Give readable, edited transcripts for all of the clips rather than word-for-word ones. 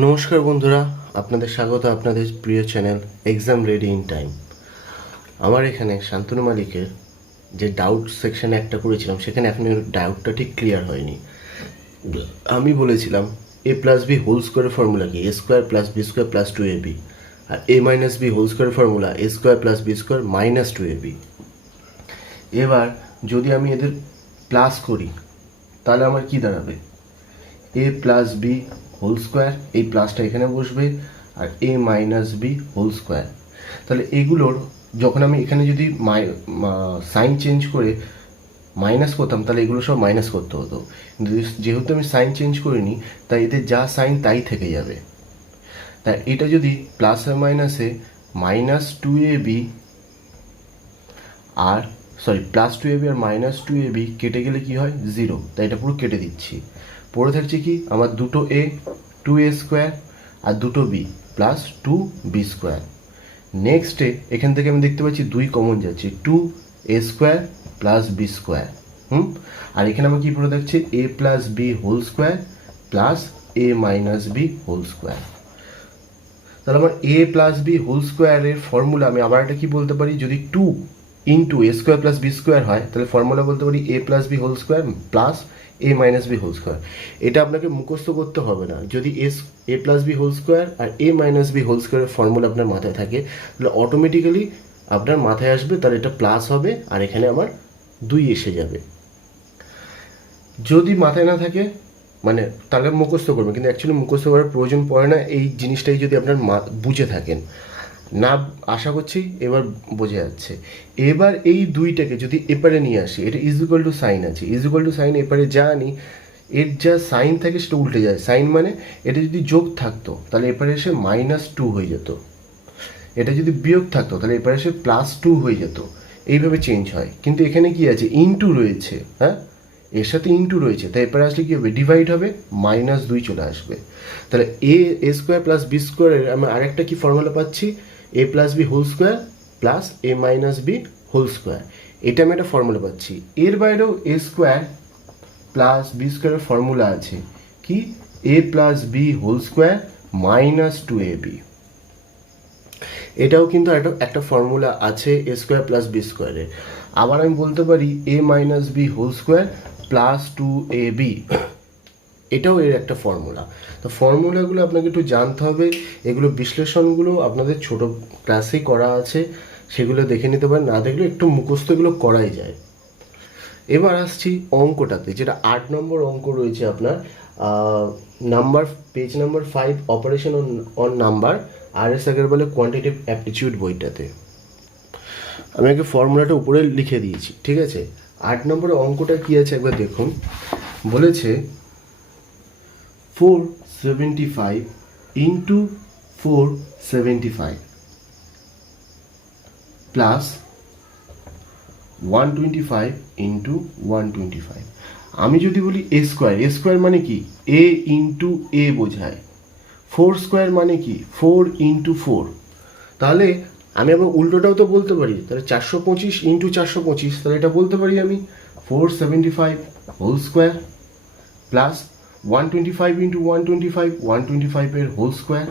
নমস্কার বন্ধুরা, আপনাদের স্বাগত আপনাদের প্রিয় channel exam ready in time. আমার এখানে শান্তনু মালিকের যে ডাউট সেকশানে একটা করেছিলাম, সেখানে এখন ডাউটটা ঠিক ক্লিয়ার হয়নি। আমি বলেছিলাম এ প্লাস বি হোল স্কোয়ারের ফর্মুলা কি? এ square plus B square plus two A B. আর এ মাইনাস বি হোল স্কোয়ারের formula A square plus B square minus two A B. এবার যদি আমি এদের প্লাস করি তাহলে আমার কি দাঁড়াবে? এ প্লাস বি হোল স্কোয়ার, এই প্লাসটা এখানে বসবে, আর A minus B whole square. তাহলে এগুলোর যখন আমি এখানে যদি সাইন চেঞ্জ করে মাইনাস করতাম তাহলে এগুলো সব মাইনাস করতে হতো, কিন্তু যেহেতু আমি সাইন চেঞ্জ করিনি তাই এতে যা সাইন তাই থেকে যাবে। তাই এটা যদি প্লাস আর মাইনাসে minus two A B R plus two A B R minus two A B কেটে গেলে কি হয়? জিরো। তাই এটা পুরো কেটে দিচ্ছি। পড়ে থাকছে কি আমার দুটো এ, টু এ স্কোয়ার, আর দুটো B plus two B square. নেক্সটে এখান থেকে আমি দেখতে পাচ্ছি দুই কমন যাচ্ছে, two A square plus B square. আর এখানে আমার কি পড়ে থাকছে? এ plus B whole square plus এ মাইনাস বি হোল স্কোয়ার। তাহলে আমার এ প্লাস বি হোল স্কোয়ারের ফর্মুলা আমি আবার একটা কি বলতে পারি? যদি two into A square plus B square হয় তাহলে ফর্মুলা বলতে পারি A plus B whole square plus A minus B whole square. এটা আপনাকে মুখস্থ করতে হবে না। যদি এ plus B whole square R A minus B whole স্কোয়ারের ফর্মুলা আপনার মাথায় থাকে তাহলে অটোমেটিক্যালি আপনার মাথায় আসবে, তাহলে এটা প্লাস হবে আর এখানে আমার দুই এসে যাবে। যদি মাথায় না থাকে মানে তাহলে মুখস্থ করবেন, কিন্তু অ্যাকচুয়ালি মুখস্থ করার প্রয়োজন পড়ে না এই জিনিসটাই যদি আপনার বুঝে থাকেন। না, আশা করছি এবার বোঝা যাচ্ছে। এবার এই দুইটাকে যদি এপারে নিয়ে আসি, এটা ইজ ইকুয়াল টু সাইন আছে, ইজ ইকুয়াল টু সাইন এপারে যা আনি এর যা সাইন থাকে সেটা উল্টে যায়। সাইন মানে এটা যদি যোগ থাকতো তাহলে এপারে এসে মাইনাস টু হয়ে যেত, এটা যদি বিয়োগ থাকতো তাহলে এপারে এসে প্লাস টু হয়ে যেত। এইভাবে চেঞ্জ হয়। কিন্তু এখানে কি আছে? ইনটু রয়েছে, হ্যাঁ এর সাথে ইনটু রয়েছে, তাই এপারে আসলে কী হবে? ডিভাইড হবে, মাইনাস দুই চলে আসবে। তাহলে এ স্কোয়ার প্লাস বি স্কোয়ারের আমি আরেকটা কি ফর্মুলা পাচ্ছি? এ plus B whole square plus এ মাইনাস বি হোল স্কোয়ার। এটা আমি একটা ফর্মুলা পাচ্ছি। এর বাইরেও এ স্কোয়ার প্লাস বি স্কোয়ারের ফর্মুলা আছে কি? A plus B whole square minus two A B. এটাও কিন্তু একটা ফর্মুলা আছে এ স্কোয়ার প্লাস বি স্কোয়ারের। আবার আমি বলতে পারি A minus B whole square plus two A B, এটাও এর একটা ফর্মুলা। তো ফর্মুলাগুলো আপনাকে একটু জানতে হবে, এগুলো বিশ্লেষণগুলো আপনাদের ছোট ক্লাসেই করা আছে, সেগুলো দেখে নিতে পারেন, না দেখলে একটু মুখস্থ এগুলো করাই যায়। এবার আসছি অঙ্কটাতে, যেটা 8 নম্বর অঙ্ক রয়েছে আপনার number page number 5 operation on number R S. আগরওয়ালের কোয়ান্টিটেটিভ অ্যাপটিটিউড বইটাতে। আমি আগে ফর্মুলাটা উপরে লিখে দিয়েছি, ঠিক আছে? 8 নম্বরের অঙ্কটা কি আছে একবার দেখুন। বলেছে 475 ইন্টু 475 প্লাস 125 ইন্টু 125। আমি যদি বলি এ স্কোয়ার মানে কি? এ ইন্টু এ বোঝায়। 4 স্কোয়ার মানে কি? 4 ইন্টু 4। তাহলে আমি আবার উল্টোটাও তো বলতে পারি, তাহলে 425 ইন্টু 425, তাহলে এটা বলতে পারি আমি 475 হোল স্কোয়ার প্লাস 125 ইন্টু 125, 125 এর হোল স্কোয়ার।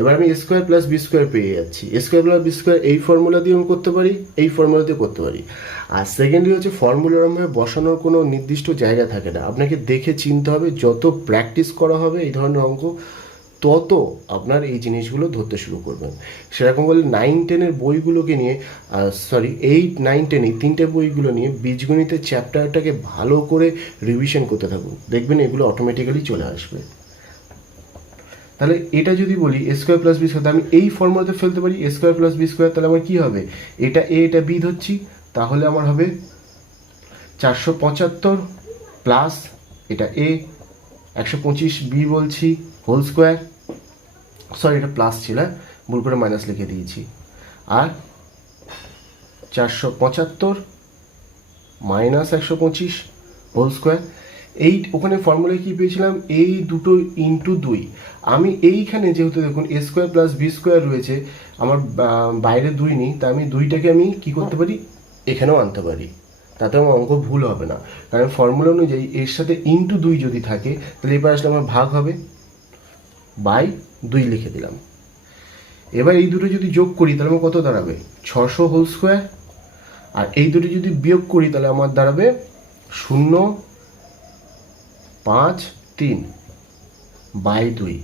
এবার আমি A square plus B square পেয়ে যাচ্ছি। A square plus B square এই ফর্মুলা দিয়ে আমি করতে পারি, এই ফর্মুলা দিয়ে করতে পারি। আর সেকেন্ডলি হচ্ছে ফর্মুলারমভাবে বসানোর কোনো নির্দিষ্ট জায়গা থাকে না, আপনাকে দেখে চিনতে হবে। যত প্র্যাকটিস করা হবে এই ধরনের অঙ্ক তত আপনার এই জিনিসগুলো ধরতে শুরু করবেন। সেরকম বলে 9-10-এর বইগুলোকে নিয়ে 8-9-10 এই তিনটে বইগুলো নিয়ে বীজগণিতের চ্যাপ্টারটাকে ভালো করে রিভিশন করতে থাকুন, দেখবেন এগুলো অটোমেটিক্যালি চলে আসবে। তাহলে এটা যদি বলি a square plus B square, আমি এই ফর্মুলাতে ফেলতে পারি এ স্কোয়ার প্লাস বি স্কোয়ার। তাহলে আমার কী হবে? এটা এ এটা বি ধরছি, তাহলে আমার হবে 475 প্লাস এটা এ 125 বি বলছি হোল স্কোয়ার, এটা প্লাস ছিল, ভুল করে মাইনাস লিখে দিয়েছি, আর 475 মাইনাস 125 হোল স্কোয়ার। এই ওখানে ফর্মুলায় কী পেয়েছিলাম? এই দুটো ইন্টু 2। আমি এইখানে যেহেতু দেখুন এ স্কোয়ার প্লাস বি স্কোয়ার রয়েছে, আমার বাইরে 2 নেই, তা আমি 2টাকে আমি কী করতে পারি? এখানেও আনতে পারি, তাতে আমার অঙ্ক ভুল হবে না। কারণ ফর্মুলা অনুযায়ী এর সাথে ইন্টু 2 যদি থাকে তাহলে এবার আসলে আমার ভাগ হবে, বাই 2 লিখে দিলাম। এবার এই দুটো যদি যোগ করি তাহলে আমার কত দাঁড়াবে 600 হোল স্কোয়ার, আর এই দুটো যদি বিয়োগ করি তাহলে আমার দাঁড়াবে 0.53 বাই 2।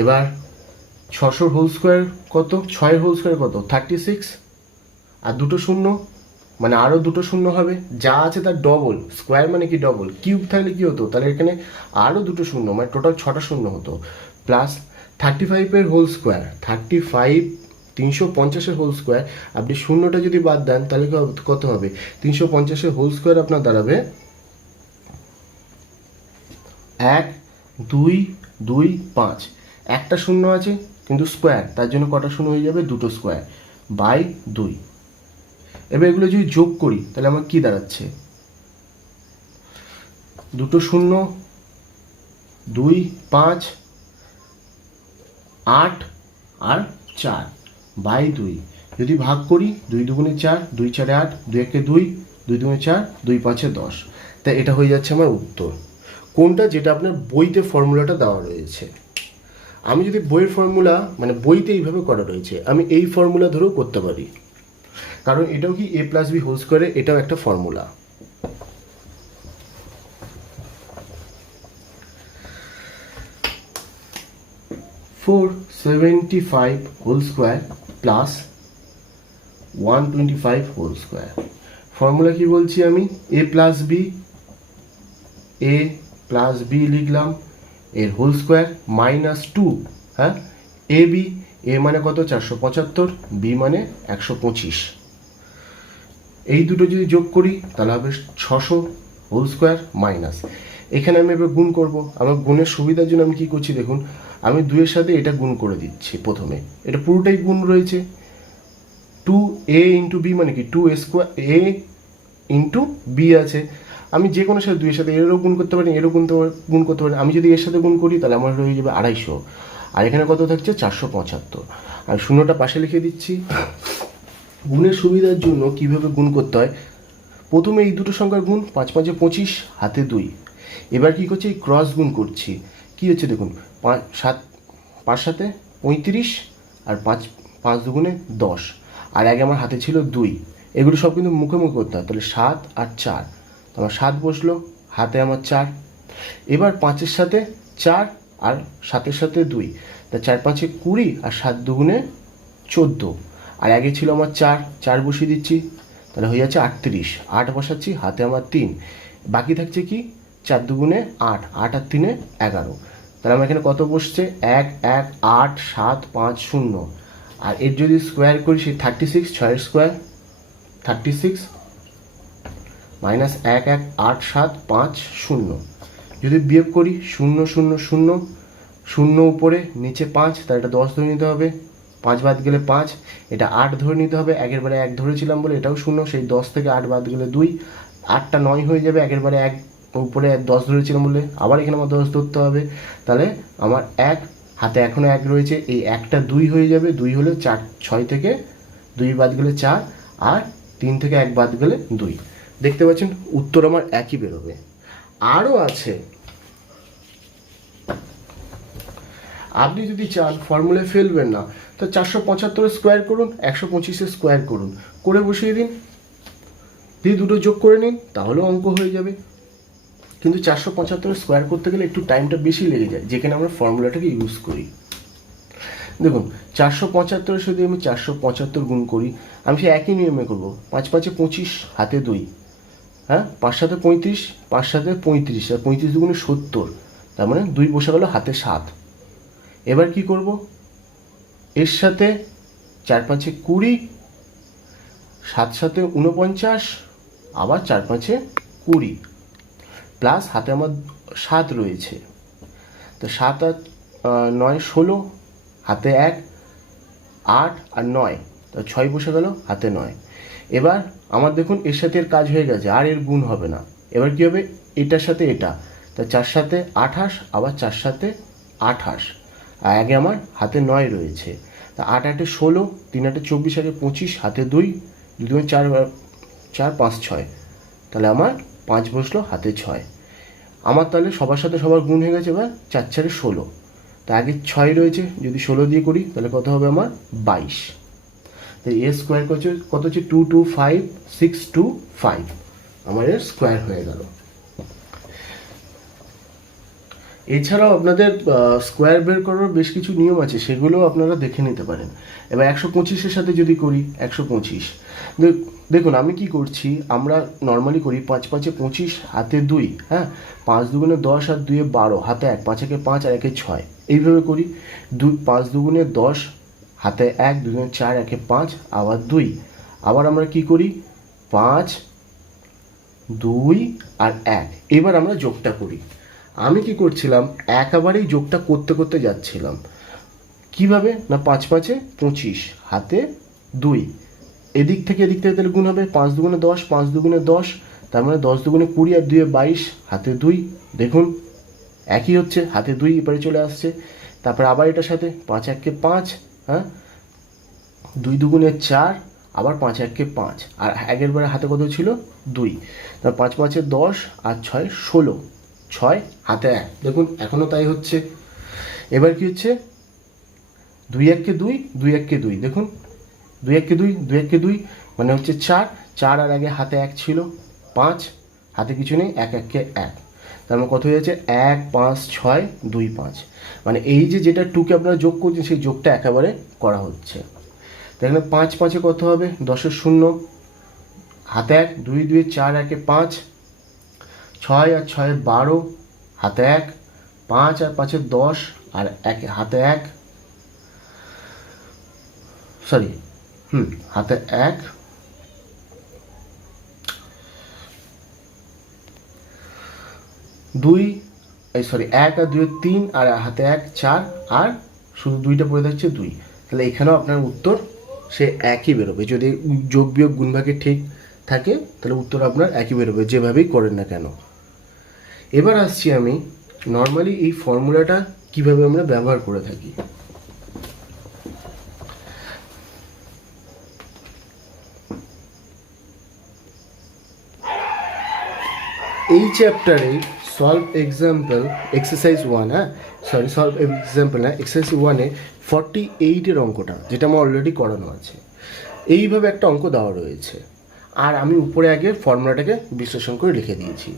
এবার 600 হোল স্কোয়ার কত, 6 হোল স্কোয়ার কত 36, আর দুটো শূন্য মানে আরও দুটো শূন্য হবে, যা আছে তার ডবল, স্কোয়ার মানে কি ডবল, কিউব থাকলে কি হতো তাহলে এখানে আরও দুটো শূন্য মানে টোটাল 6টা শূন্য হতো, plus 35 whole square, 35 350 whole square, আপনি শূন্যটা যদি বাদ দেন তাহলে কত হবে 350 হোল স্কোয়ার আপনার দাঁড়াবে 1 2 2 5, একটা শূন্য আছে কিন্তু স্কোয়ার, তার জন্য কটা শূন্য হয়ে যাবে দুটো স্কোয়ার বাই 2। এবার এগুলো যদি যোগ করি তাহলে আমার কি দাঁড়াচ্ছে, দুটো শূন্য 2 5 8 আর 4 বাই 2, যদি ভাগ করি 2 দুগুণে 4, 2 4 8, 2 1 2, 2 2 4, 2 5 10, তাই এটা হয়ে যাচ্ছে আমার উত্তর। কোনটা, যেটা আপনার বইতে ফর্মুলাটা দেওয়া রয়েছে। আমি যদি বইয়ের ফর্মুলা মানে বইতে এইভাবে করা রয়েছে, আমি এই ফর্মুলা ধরেও করতে পারি, কারণ এটাও কি a প্লাস বি হোল স্কোয়ারে এটাও একটা formula. Four 75 whole square plus 125 whole square, formula কি বলছি আমি, a প্লাস বি লিখলাম, এর হোল স্কোয়ার মাইনাস 2, হ্যাঁ এ বি, এ মানে কত 475, বি মানে 125, এই দুটো যদি যোগ করি তাহলে হবে 600 হোল স্কোয়ার মাইনাস, এখানে আমি এবার গুণ করব, আমার গুণের সুবিধার জন্য আমি কি করছি দেখুন, আমি 2 এর সাথে এটা গুণ করে দিচ্ছি, প্রথমে এটা পুরোটাই গুণ রয়েছে, 2a ইন্টু বি মানে কি 2a square, a into B আছে, আমি যে কোনো সাথে 2 এর সাথে এরও গুণ করতে পারি, এরও গুণ করতে পারি, আমি যদি এর সাথে গুণ করি তাহলে আমার হয়ে যাবে 250, আর এখানে কত থাকছে 475, আর শূন্যটা পাশে লিখে দিচ্ছি। গুণের সুবিধার জন্য কিভাবে গুণ করতে হয়, প্রথমে এই দুটো সংখ্যার গুণ, 5 5 25 হাতে 2, এবার কি করছি ক্রস গুণ করছি, কি হচ্ছে দেখুন 5 7 35 আর 5 দুগুণে 10, আর আগে আমার হাতে ছিল 2, এগুলো সব কিন্তু মুখে মুখে করতে হয়, তাহলে 7 আর 4, তো আমার 7 বসলো, হাতে আমার 4, এবার 5-এর সাথে 4 আর 7-এর সাথে 2, তা 4 5 20 আর 7 দুগুণে 14, আর আগে ছিল আমার 4 বসিয়ে দিচ্ছি, তাহলে হয়ে যাচ্ছে 38, 8 বসাচ্ছি, হাতে আমার 3, বাকি থাকছে কি 4 দুগুণে 8, 8 আর 3 11, তাহলে আমার এখানে কত বসছে 1 1 8 7 5 0, আর এর যদি স্কোয়ার করি সেই 36, 6 স্কোয়ার 36 মাইনাস 1 1 8 7 5 0, যদি বিয়োগ করি 0 0 0 0 উপরে নিচে 5, তাহলে এটা 10 ধরে নিতে হবে, 5 বাদ গেলে 5, এটা 8 ধরে নিতে হবে, আগের বারে 1 ধরেছিলাম বলে এটাও 0, সেই 10 থেকে 8 বাদ গেলে 2, 8টা 9 হয়ে যাবে, আগের বারে 1 উপরে 10 ধরেছিলাম বলে আবার এখানে আমার 10 ধরতে হবে, তাহলে আমার 1 হাতে এখনও 1 রয়েছে, এই 1টা 2 হয়ে যাবে, 2 হলে 4, 6 থেকে 2 বাদ গেলে 4, আর 3 থেকে 1 বাদ গেলে 2, দেখতে পাচ্ছেন উত্তর আমার একই বেরোবে। আরও আছে, আপনি যদি চান ফর্মুলায় ফেলবেন না, তো 475 স্কোয়ার করুন, 125 স্কোয়ার করুন, করে বসিয়ে দিন, দিয়ে দুটো যোগ করে নিন, তাহলেও অঙ্ক হয়ে যাবে। কিন্তু 475 স্কোয়ার করতে গেলে একটু টাইমটা বেশি লেগে যায়, যেখানে আমরা ফর্মুলাটাকে ইউজ করি। দেখুন 475-এর সাথে আমি 475 গুণ করি, আমি সে একই নিয়মে করবো, 5 5 25 হাতে 2, হ্যাঁ 5 7 35, 5 7 35, আর 35 দুগুণে 70, তার মানে 2 বসে গেল, হাতে 7, এবার কি করব, এর সাথে 4 5 20, 7 7 49, আবার 4 5 20, প্লাস হাতে আমার 7 রয়েছে, তো 7 আর 9 16, হাতে 1, 8 আর 9, তো 6 বসে গেল, হাতে 9, এবার আমার দেখুন এর সাথে এর কাজ হয়ে গেছে, আর এর গুণ হবে না, এবার কি হবে এটার সাথে এটা, তা 4 7 28, আবার 4 7 28, আর আগে আমার হাতে 9 রয়েছে, তা 8 8 16, 3 8 24, আগে 25, হাতে 2, 2 4 4 5 6, তাহলে আমার 5 বসলো, হাতে 6, আমার তাহলে সবার সাথে সবার গুণ হয়ে গেছে, এবার 4 4 16, তা আগে 6 রয়েছে, যদি 16 দিয়ে করি তাহলে কত হবে আমার 22। তো এর স্কোয়ার কত হচ্ছে 225625, আমার এর স্কোয়ার হয়ে গেল। এছাড়াও আপনাদের স্কোয়ার বের করার বেশ কিছু নিয়ম আছে, সেগুলো আপনারা দেখে নিতে পারেন। এবার 125-এর সাথে যদি করি 125, দেখুন আমি কি করছি, আমরা নর্মালি করি 5 5 25 হাতে 2, হ্যাঁ, 5 দুগুণে 10 আর 2 12 হাতে 1, 5 একে 5 আর 1 6, এইভাবে করি। 5 দুগুণে 10 হাতে 1, 2 দুগুণে 4, 1 5 আবার 2, আবার আমরা কি করি 5 2 আর 1, এবার আমরা যোগটা করি। আমি কি করছিলাম, একেবারেই যোগটা করতে করতে যাচ্ছিলাম। কিভাবে না, 5 5 25 হাতে 2, এদিক থেকে তাহলে গুণ হবে 5 দুগুণে 10, 5 দুগুণে 10, তার মানে 10 দুগুণে 20 আর 2 22 হাতে 2, দেখুন একই হচ্ছে, হাতে 2 এবারে চলে আসছে। তারপরে আবার এটার সাথে 5 1 5, হ্যাঁ, 2 দুগুণে 4, আবার 5 1 5, আর আগের বারে হাতে কত ছিল 2, তার 5 5 10 আর 6 16, 6 হাতে 1, দেখুন এখনো তাই হচ্ছে। এবার কি হচ্ছে 2 1 2, 2 1 2, দেখুন 2 1 2, 2 1 2 মানে হচ্ছে 4, 4 আর আগে হাতে 1 ছিল 5, হাতে কিছু নেই, 1 1 1, তার মানে কত হয়ে যাচ্ছে 1 5 6 2 5, মানে এই যে যেটা 2কে আপনারা যোগ করছেন সেই যোগটা একেবারে করা হচ্ছে। দেখেন 5 5 কত হবে 10 0, হাতে 1, 2 2 4 1 5, 6 আর 6 12 হাতে 1, 5 আর 5 10 আর 1 হাতে 1, সরি হাতে 1, 2 সরি 1 আর 2 3 আর হাতে 1 4, আর শুধু 2টা পড়ে যাচ্ছে 2, তাহলে এখানেও আপনার উত্তর সে একই বেরোবে। যদি যোগ বিয়োগ গুণভাগে ঠিক থাকে তাহলে উত্তর আপনার একই বেরোবে, যেভাবেই করেন না কেন। এবার আসছি আমি নর্মালি এই ফর্মুলাটা কিভাবে আমরা ব্যবহার করে থাকি। এই চ্যাপ্টারে সলভ এক্সাম্পল এক্সারসাইজ 1, হ্যাঁ সরি সলভ এক্সাম্পল না, এক্সারসাইজ 1-এ 48-এর অঙ্কটা যেটা আমার অলরেডি করানো আছে, এইভাবে একটা অঙ্ক দেওয়া রয়েছে, আর আমি উপরে আগে ফর্মুলাটাকে বিশ্লেষণ করে লিখে দিয়েছি।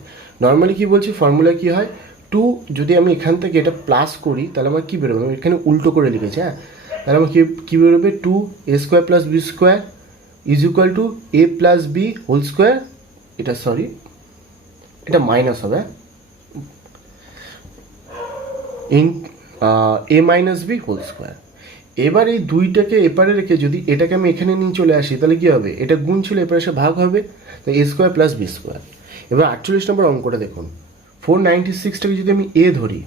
নর্মালি কি বলছি, ফর্মুলা কি হয় 2, যদি আমি এখান থেকে এটা প্লাস করি তাহলে আমার কী বেরোবে, আমি এখানে উল্টো করে লিখেছি, হ্যাঁ, তাহলে আমার কী বেরোবে 2a² + b² is equal to a + b whole square, এটা সরি এটা মাইনাস হবে, in a - b whole square. এবার এই 2টাকে এপারে রেখে যদি এটাকে আমি এখানে নিয়ে চলে আসি তাহলে কী হবে, এটা গুণ ছিল এপারে এসে ভাগ হবে, তো a² + b²। এবার 48 নম্বর অঙ্কটা দেখুন, 496টাকে যদি আমি a ধরি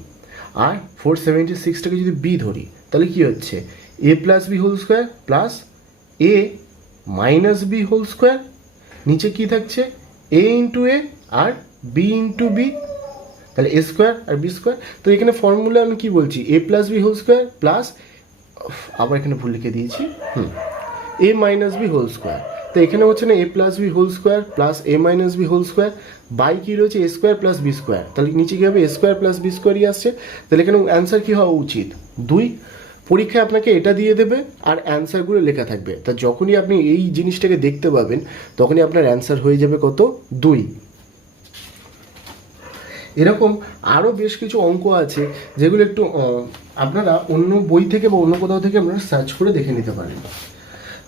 আর 476টাকে যদি b ধরি তাহলে কি হচ্ছে a + b whole square plus a - b whole square, নিচে কি থাকছে a × a R b × b, তাহলে a² আর b²। তো এখানে ফর্মুলা আমি কি বলছি a + b whole square plus, আবার এখানে ভুল লিখে দিয়েছি, a - b হোল স্কোয়ার, তো এখানে হচ্ছে না a + b whole square plus a - b whole square by কি রয়েছে a² + b², তাহলে নিচে কি হবে a² + b²ই আসছে, তাহলে এখানে অ্যান্সার কি হওয়া উচিত 2। পরীক্ষায় আপনাকে এটা দিয়ে দেবে আর অ্যান্সারগুলো লেখা থাকবে, তা যখনই আপনি এই জিনিসটাকে দেখতে পাবেন তখনই আপনার অ্যান্সার হয়ে যাবে কত 2। এরকম আরও বেশ কিছু অঙ্ক আছে যেগুলো একটু আপনারা অন্য বই থেকে বা অন্য কোথাও থেকে আপনারা সার্চ করে দেখে নিতে পারেন।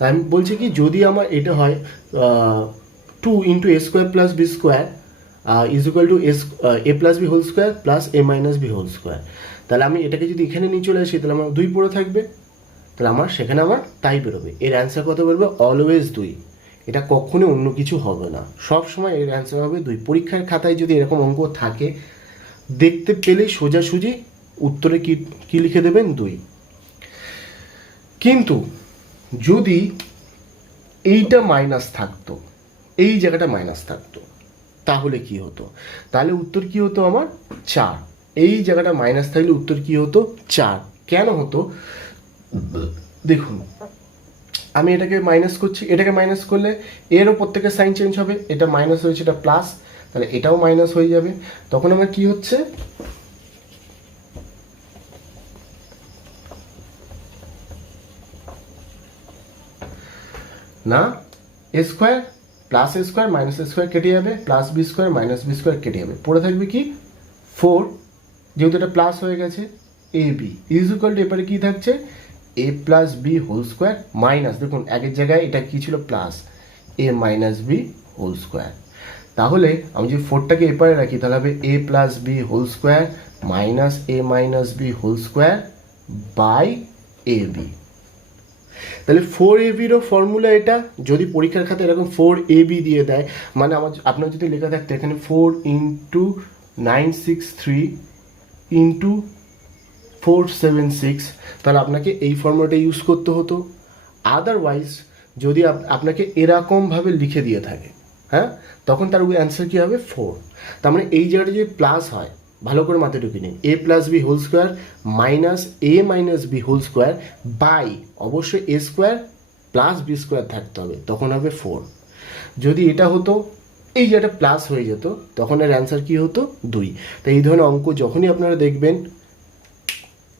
আমি বলছি কি, যদি আমার এটা হয় 2 × a² + b² is equal to a + b whole square plus a - b whole square, তাহলে আমি এটাকে যদি এখানে নিয়ে চলে আসি তাহলে আমার 2 পড়ে থাকবে, তাহলে আমার সেখানে আমার তাই বেরোবে। এর অ্যান্সার কত বেরোবে, অলওয়েজ 2, এটা কখনো অন্য কিছু হবে না, সব সময় এর অ্যান্সার হবে 2। পরীক্ষার খাতায় যদি এরকম অঙ্ক থাকে দেখতে পেলেই সোজাসুজি উত্তরে কি লিখে দেবেন 2। কিন্তু যদি এইটা মাইনাস থাকতো, এই জায়গাটা মাইনাস থাকতো, তাহলে কি হতো, তাহলে উত্তর কি হতো আমার 4। এই জায়গাটা মাইনাস থাকলে উত্তর কি হতো 4। কেন হতো দেখুন, আমি এটাকে মাইনাস করছি, এটাকে মাইনাস করলে এরও প্রত্যেকের সাইন চেঞ্জ হবে, এটা মাইনাস হয়েছে এটা প্লাস, তাহলে এটাও মাইনাস হয়ে যাবে। তখন আমার কি হচ্ছে, না A square plus A square minus A square কেটে যাবে, plus B square minus B square কেটে যাবে, পড়ে থাকবে কি 4, যেহেতু এটা প্লাস হয়ে গেছে, a b is equal to এবারে কী থাকছে এ plus B whole square minus, দেখুন একের জায়গায় এটা কী ছিল প্লাস এ মাইনাস বি হোল স্কোয়ার। তাহলে আমি যদি 4টাকে এপারে রাখি তাহলে হবে a plus B whole square minus a minus B whole square by a b. তাহলে 4ab-রও ফর্মুলা এটা। যদি পরীক্ষার খাতে এরকম 4ab দিয়ে দেয়, মানে আপনার যদি লেখা থাকতো এখানে 4 ইন্টু 963 ইন্টু 476, তাহলে আপনাকে এই ফর্মুলাটা ইউজ করতে হতো। আদারওয়াইজ যদি আপনাকে এরকমভাবে লিখে দিয়ে থাকে, হ্যাঁ, তখন তার অ্যান্সার কী হবে 4। তার মানে এই জায়গাটা যদি প্লাস হয়, ভালো করে মাথায় ঢুকিয়ে নিন, a plus B whole square minus a minus B whole square by অবশ্যই a square plus B square থাকতে হবে, তখন হবে 4। যদি এটা হতো এই যে একটা প্লাস হয়ে যেত, তখন এর অ্যান্সার কী হতো 2। তাই এই ধরনের অঙ্ক যখনই আপনারা দেখবেন,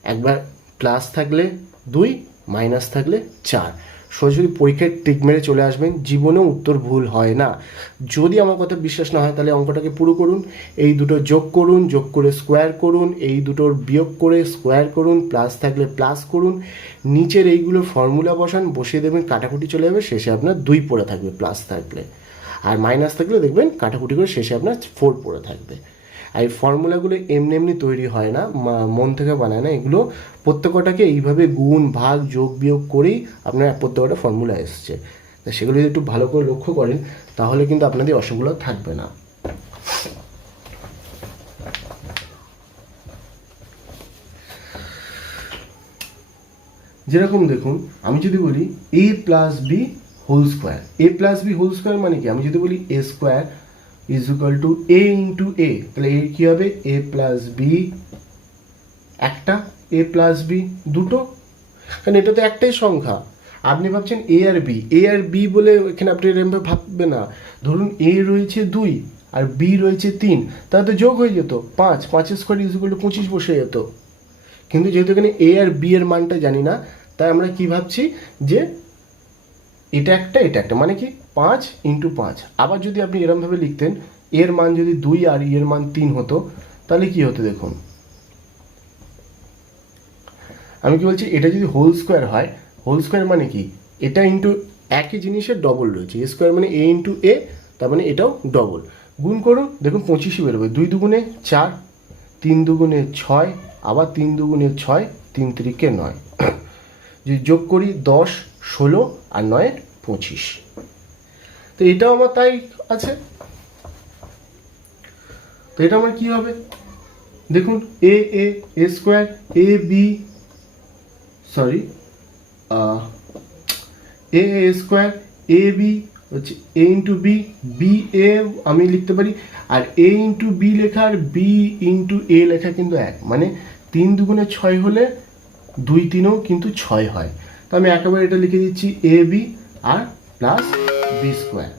একবার প্লাস থাকলে 2, মাইনাস থাকলে 4, সোজাসুজি পরীক্ষায় টিক মেরে চলে আসবেন, জীবনেও উত্তর ভুল হয় না। যদি আমার কথা বিশ্বাস না হয় তাহলে অঙ্কটাকে পুরো করুন, এই দুটো যোগ করুন, যোগ করে স্কোয়ার করুন, এই দুটোর বিয়োগ করে স্কোয়ার করুন, প্লাস থাকলে প্লাস করুন, নিচের এইগুলোর ফর্মুলা বসান, বসিয়ে দেবেন, কাটাকুটি চলে যাবে, শেষে আপনার 2 পড়ে থাকবে প্লাস থাকলে, আর মাইনাস থাকলে দেখবেন কাটাকুটি করে শেষে আপনার 4 পড়ে থাকবে। আর এই ফর্মুলাগুলো এমনি এমনি তৈরি হয় না, মন থেকে বানায় না, এগুলো প্রত্যেকটাকে এইভাবে গুণ ভাগ যোগ বিয়োগ করেই আপনার প্রত্যেকটা ফর্মুলা এসছে। তা সেগুলো যদি একটু ভালো করে লক্ষ্য করেন তাহলে কিন্তু আপনাদের অসুবিধা থাকবে না। যেরকম দেখুন, আমি যদি বলি a plus B whole square, a plus B whole square মানে কি, আমি যদি বলি a square is equal to a into a, তাহলে এর কী হবে এ প্লাস বি একটা, এ প্লাস বি দুটো, কারণ এটা তো একটাই সংখ্যা। আপনি ভাবছেন এ আর বি বলে এখানে আপনি এরকমভাবে ভাববে না। ধরুন এ রয়েছে 2 আর বি রয়েছে 3, তাহলে তো যোগ হয়ে যেত 5, 5 স্কোয়ার ইজ ইকুয়াল টু 25 বসে যেত। কিন্তু যেহেতু এখানে এ আর বি এর মানটা জানি না, তাই আমরা কি ভাবছি যে এটা একটা, মানে কি 5 ইন্টু 5। আবার যদি আপনি এরমভাবে লিখতেন এর মান যদি 2 আর এর মান 3 হতো, তাহলে কি হতো দেখুন, আমি কি বলছি, এটা যদি হোল স্কোয়ার হয়, হোল স্কোয়ার মানে কি এটা ইন্টু একই জিনিসের ডবল রয়েছে, এ স্কোয়ার মানে এ ইন্টু এ, তার মানে এটাও ডবল। গুণ করুন, দেখুন 25 বেরোবে, 2 দুগুণে 4, 3 দুগুণে 6, আবার 3 দুগুণে 6, 3 3-কে 9, যদি যোগ করি 10, 16 আর 9 25, তো এটাও আমার তাই আছে। তো এটা আমার কি হবে দেখুন, এ square A B sorry A square A B হচ্ছে এ ইন্টু বি, বি এ আমি লিখতে পারি, আর এ ইন্টু বি লেখা আর বি ইন্টু এ লেখা কিন্তু এক, মানে 3 দুগুণে 6 হলে 2 3-ও কিন্তু 6 হয়। তো আমি একেবারে এটা লিখে দিচ্ছি এ বি আর প্লাস বি স্কোয়ার,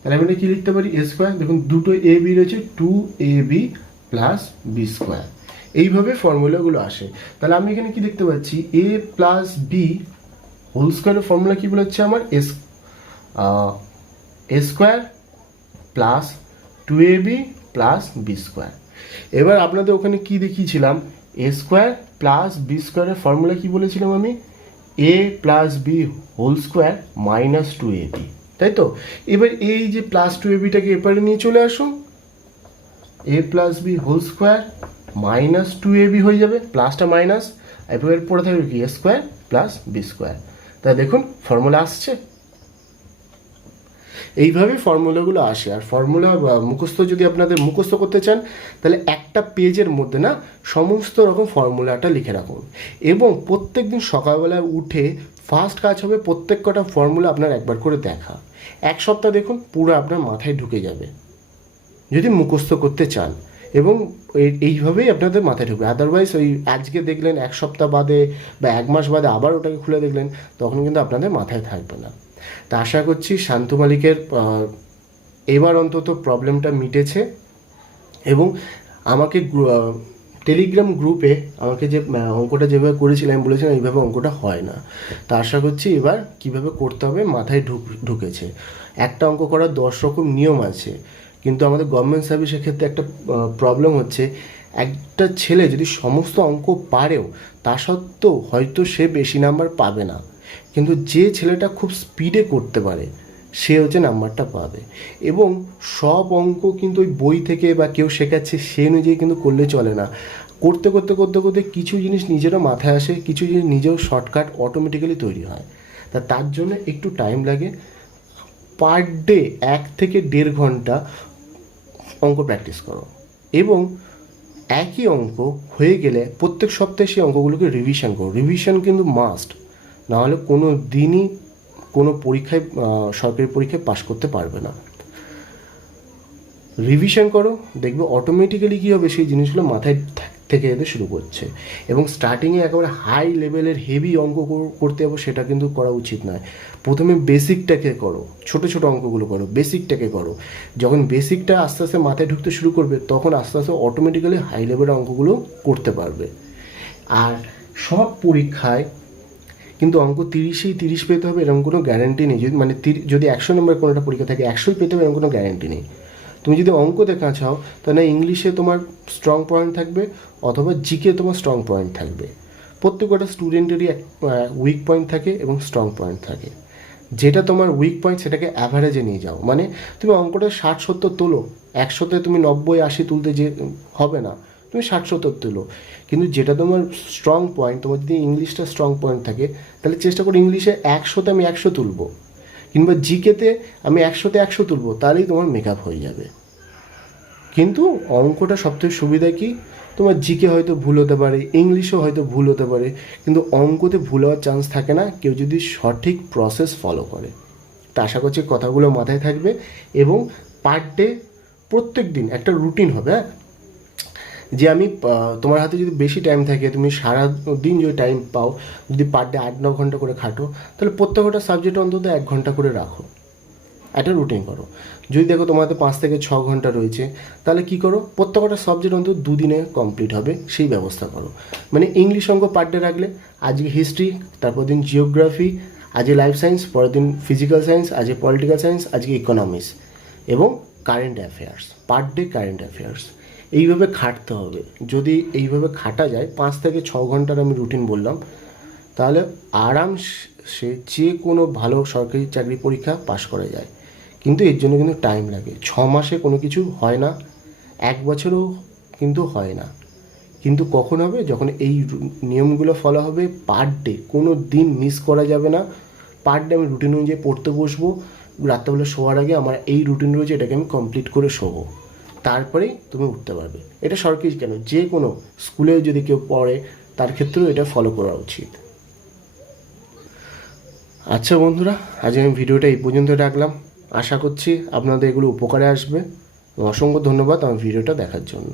তাহলে আমি এটা কি লিখতে পারি এ স্কোয়ার, দেখুন দুটো এ বি রয়েছে 2ab প্লাস বি স্কোয়ার। এইভাবে ফর্মুলাগুলো আসে। তাহলে আমি এখানে কি দেখতে পাচ্ছি, এ প্লাস বি হোল স্কোয়ারের ফর্মুলা কি বলে হচ্ছে আমার a square plus 2ab plus B square. এবার আপনাদের ওখানে কি দেখিয়েছিলাম, এ স্কোয়ার প্লাস বি স্কোয়ারের ফর্মুলা কি বলেছিলাম আমি, a plus B whole square minus 2ab, তাই তো। এবার এই যে প্লাস 2ab-টাকে এপারে নিয়ে চলে আসুন, a plus B whole square minus 2ab হয়ে যাবে, প্লাসটা মাইনাস, এবার পড়ে থাকবে কি এ স্কোয়ার প্লাস বি স্কোয়ার। তাই দেখুন ফর্মুলা আসছে। এইভাবে ফর্মুলাগুলো আসে। আর ফর্মুলা মুখস্থ যদি আপনাদের মুখস্থ করতে চান তাহলে একটা পেজের মধ্যে না সমস্ত রকম ফর্মুলাটা লিখে রাখুন, এবং প্রত্যেক দিন সকালবেলায় উঠে ফার্স্ট কাজ হবে প্রত্যেক কটা ফর্মুলা আপনার একবার করে দেখা। 1 সপ্তাহ দেখুন পুরো আপনার মাথায় ঢুকে যাবে যদি মুখস্থ করতে চান, এবং এইভাবেই আপনাদের মাথায় ঢুকবে। আদারওয়াইজ ওই আজকে দেখলেন 1 সপ্তাহ বাদে বা 1 মাস বাদে আবার ওটাকে খুলে দেখলেন, তখন কিন্তু আপনাদের মাথায় থাকবে না। তা আশা করছি শান্তু মালিকের এবার অন্তত প্রবলেমটা মিটেছে। এবং আমাকে টেলিগ্রাম গ্রুপে আমাকে যে অঙ্কটা যেভাবে করেছিলাম আমি বলেছিলাম এইভাবে অঙ্কটা হয় না। তা আশা করছি এবার কিভাবে করতে হবে মাথায় ঢুকেছে। একটা অঙ্ক করার 10 রকম নিয়ম আছে, কিন্তু আমাদের গভর্নমেন্ট সার্ভিসের ক্ষেত্রে একটা প্রবলেম হচ্ছে, একটা ছেলে যদি সমস্ত অঙ্ক পারেও তা সত্ত্বেও হয়তো সে বেশি নাম্বার পাবে না, কিন্তু যে ছেলেটা খুব স্পিডে করতে পারে সে হচ্ছে নাম্বারটা পাবে। এবং সব অঙ্ক কিন্তু ওই বই থেকে বা কেউ শেখাচ্ছে সে অনুযায়ী কিন্তু করলে চলে না। করতে করতে করতে করতে কিছু জিনিস নিজেরও মাথায় আসে, কিছু জিনিস নিজেও শর্টকাট অটোমেটিক্যালি তৈরি হয়। তার জন্য একটু টাইম লাগে। পার ডে 1 থেকে 1.5 ঘন্টা অঙ্ক প্র্যাকটিস করো, এবং একই অঙ্ক হয়ে গেলে প্রত্যেক সপ্তাহে সেই অঙ্কগুলোকে রিভিশন করো। রিভিশন কিন্তু মাস্ট, নাহলে কোনো দিনই কোনো পরীক্ষায় সরকারি পরীক্ষায় পাশ করতে পারবে না। রিভিশন করো, দেখবে অটোমেটিক্যালি কী হবে, সেই জিনিসগুলো মাথায় থেকে যেতে শুরু করছে। এবং স্টার্টিংয়ে একেবারে হাই লেভেলের হেভি অঙ্ক করতে যাবো সেটা কিন্তু করা উচিত নয়। প্রথমে বেসিকটাকে করো, ছোট ছোট অঙ্কগুলো করো, বেসিকটাকে করো। যখন বেসিকটা আস্তে আস্তে মাথায় ঢুকতে শুরু করবে তখন আস্তে আস্তে অটোমেটিক্যালি হাই লেভেলের অঙ্কগুলো করতে পারবে। আর সব পরীক্ষায় কিন্তু অঙ্ক 30 পেতে হবে এরকম কোনো গ্যারান্টি নেই। যদি 100 নম্বরের কোনো একটা পরীক্ষা থাকে 100ই পেতে হবে এরকম কোনো গ্যারান্টি নেই। তুমি যদি অঙ্ক দেখা চাও তাহলে ইংলিশে তোমার স্ট্রং পয়েন্ট থাকবে অথবা জিকে তোমার স্ট্রং পয়েন্ট থাকবে। প্রত্যেকটা স্টুডেন্টেরই উইক পয়েন্ট থাকে এবং স্ট্রং পয়েন্ট থাকে। যেটা তোমার উইক পয়েন্ট সেটাকে অ্যাভারেজে নিয়ে যাও। মানে তুমি অঙ্কটা 60-70 তোলো, 100তে তুমি 90-80 তুলতে যে হবে না, তুমি 60-70 তোলো। কিন্তু যেটা তোমার স্ট্রং পয়েন্ট, তোমার যদি ইংলিশটা স্ট্রং পয়েন্ট থাকে তাহলে চেষ্টা করো ইংলিশে 100তে আমি 100 তুলবো, কিংবা জিকেতে আমি 100তে 100 তুলবো, তাহলেই তোমার মেকআপ হয়ে যাবে। কিন্তু অঙ্কটা সবথেকে সুবিধা কি, তোমার জিকে হয়তো ভুল হতে পারে, ইংলিশেও হয়তো ভুল হতে পারে, কিন্তু অঙ্কতে ভুল হওয়ার চান্স থাকে না কেউ যদি সঠিক প্রসেস ফলো করে। তা আশা করছি কথাগুলো মাথায় থাকবে। এবং পার ডে প্রত্যেক দিন একটা রুটিন হবে, হ্যাঁ, যে আমি তোমার হাতে যদি বেশি টাইম থাকে, তুমি সারা দিন যদি টাইম পাও, যদি পার ডে 8-9 ঘন্টা করে খাটো, তাহলে প্রত্যেকটা সাবজেক্টে অন্তত 1 ঘন্টা করে রাখো, একটা রুটিন করো। যদি দেখো তোমার হাতে 5 থেকে 6 ঘন্টা রয়েছে, তাহলে কি করো, প্রত্যেকটা সাবজেক্ট অন্তত 2 দিনে কমপ্লিট হবে সেই ব্যবস্থা করো। মানে ইংলিশ অঙ্ক পার ডে রাখলে আজকে হিস্ট্রি, তারপর দিন জিওগ্রাফি, আজকে লাইফ সায়েন্স, পরের দিন ফিজিক্যাল সায়েন্স, আজকে পলিটিক্যাল সায়েন্স, আজকে ইকোনমিক্স, এবং current affairs, per day current affairs. এইভাবে খাটতে হবে। যদি এইভাবে খাটা যায় 5 থেকে 6 ঘন্টার আমি রুটিন বললাম, তাহলে আরামসে যে কোনো ভালো সরকারি চাকরি পরীক্ষা পাশ করা যায়। কিন্তু এর জন্য কিন্তু টাইম লাগে। 6 মাসে কোনো কিছু হয় না, 1 বছরও কিন্তু হয় না। কিন্তু কখন হবে, যখন এই নিয়মগুলো ফলো হবে। পার ডে কোনো দিন মিস করা যাবে না। পার ডে আমি রুটিন অনুযায়ী পড়তে বসবো, রাত্রেবেলা শোয়ার আগে আমার এই রুটিন রয়েছে, এটাকে আমি কমপ্লিট করে শোবো, তারপরেই তুমি উঠতে পারবে। এটা সরকারি কেন, যে কোনো স্কুলে যদি কেউ পড়ে তার ক্ষেত্রেও এটা ফলো করা উচিত। আচ্ছা বন্ধুরা, আজ আমি ভিডিওটা এই পর্যন্ত রাখলাম। আশা করছি আপনাদের এগুলো উপকারে আসবে। অসংখ্য ধন্যবাদ আমার ভিডিওটা দেখার জন্য।